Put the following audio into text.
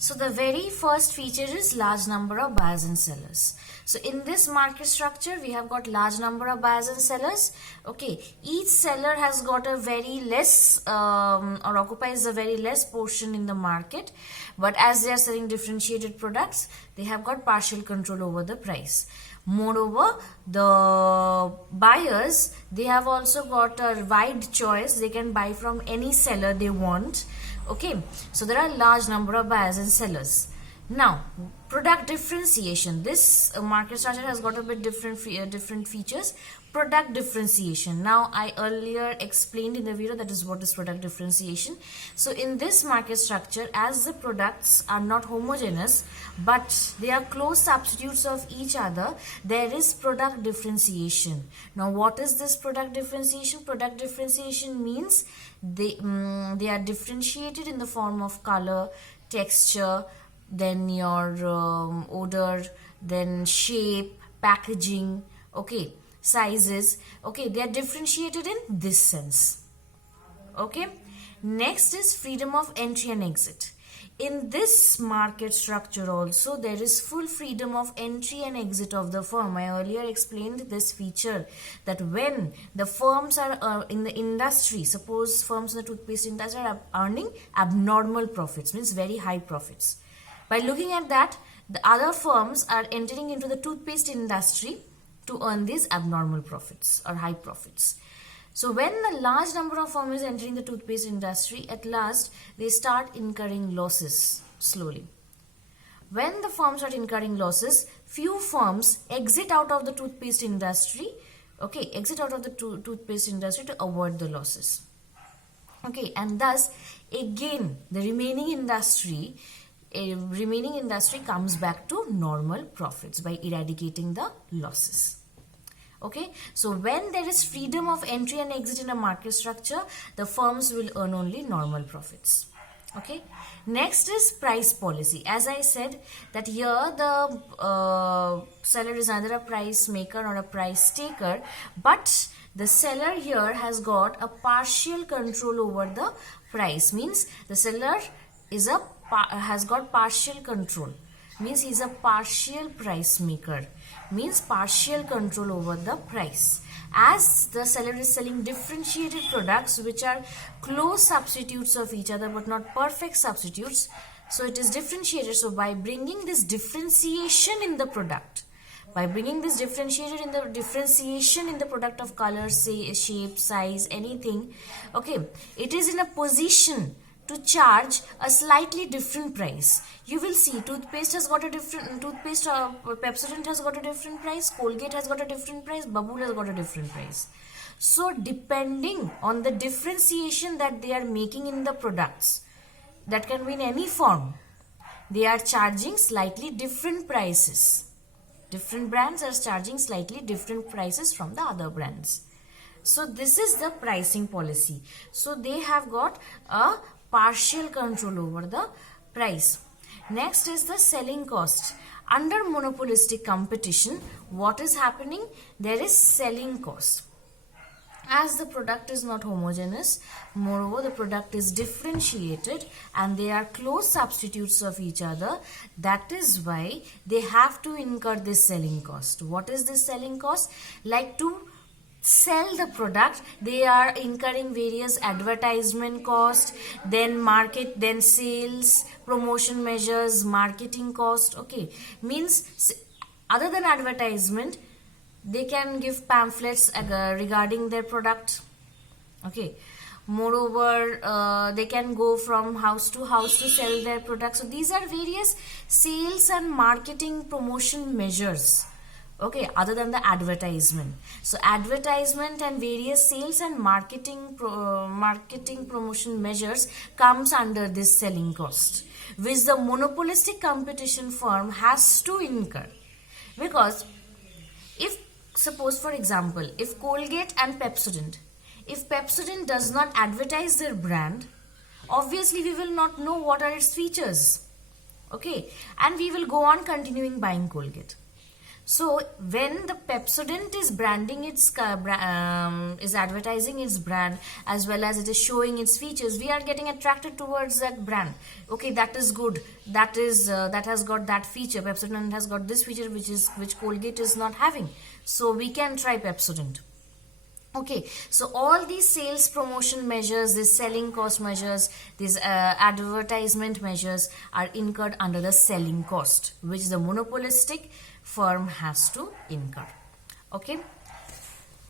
So the very first feature is large number of buyers and sellers. So in this market structure, we have got large number of buyers and sellers. Okay, each seller has got a very less or occupies a very less portion in the market. But as they are selling differentiated products, they have got partial control over the price. Moreover, the buyers, they have also got a wide choice. They can buy from any seller they want. Okay, so there are large number of buyers and sellers. Now, product differentiation. This market structure has got a bit different features. Product differentiation. Now, I earlier explained in the video that is what is product differentiation. So, in this market structure, as the products are not homogeneous, but they are close substitutes of each other, there is product differentiation. Now, what is this product differentiation? Product differentiation means they are differentiated in the form of color, texture, then your odor, then shape, packaging, okay, sizes. Okay, they are differentiated in this sense. Okay, next is freedom of entry and exit. In this market structure also, there is full freedom of entry and exit of the firm. I earlier explained this feature that when the firms are in the industry, suppose firms in the toothpaste industry are earning abnormal profits, means very high profits. By looking at that, the other firms are entering into the toothpaste industry to earn these abnormal profits or high profits. So when the large number of firms is entering the toothpaste industry, at last they start incurring losses slowly. When the firms start incurring losses, few firms exit out of the toothpaste industry, okay, exit out of the toothpaste industry to avoid the losses. Okay, and thus again the remaining industry comes back to normal profits by eradicating the losses. Okay, so when there is freedom of entry and exit in a market structure, the firms will earn only normal profits. Okay, next is price policy. As I said that here the seller is neither a price maker nor a price taker, but the seller here has got a partial control over the price. Means the seller is has got partial control, means he is a partial price maker, means partial control over the price. As the seller is selling differentiated products which are close substitutes of each other but not perfect substitutes, so it is differentiated. So by bringing this differentiation in the product, differentiation in the product of color, say shape, size, anything, okay, it is in a position to charge a slightly different price. You will see toothpaste has got a different Pepsodent has got a different price, Colgate has got a different price, Babool has got a different price. So depending on the differentiation that they are making in the products, that can be in any form, they are charging slightly different prices. Different brands are charging slightly different prices from the other brands. So this is the pricing policy. So they have got a partial control over the price. Next is the selling cost. Under monopolistic competition, what is happening? There is selling cost. As the product is not homogeneous, moreover the product is differentiated and they are close substitutes of each other, that is why they have to incur this selling cost. What is this selling cost? Like to sell the product, they are incurring various advertisement cost, then sales, promotion measures, marketing cost. Okay, means other than advertisement, they can give pamphlets regarding their product. Okay, moreover they can go from house to house to sell their product. So these are various sales and marketing promotion measures, okay, other than the advertisement. So advertisement and various sales and marketing promotion measures comes under this selling cost, which the monopolistic competition firm has to incur. Because if, suppose for example, if Colgate and Pepsodent, if Pepsodent does not advertise their brand, obviously we will not know what are its features, okay, and we will go on continuing buying Colgate. So when the Pepsodent is branding its is advertising its brand as well as it is showing its features, we are getting attracted towards that brand. Okay, that is good. That is that has got that feature. Pepsodent has got this feature which Colgate is not having. So we can try Pepsodent. Okay, so all these sales promotion measures, these selling cost measures, these advertisement measures are incurred under the selling cost, which the monopolistic firm has to incur. Okay.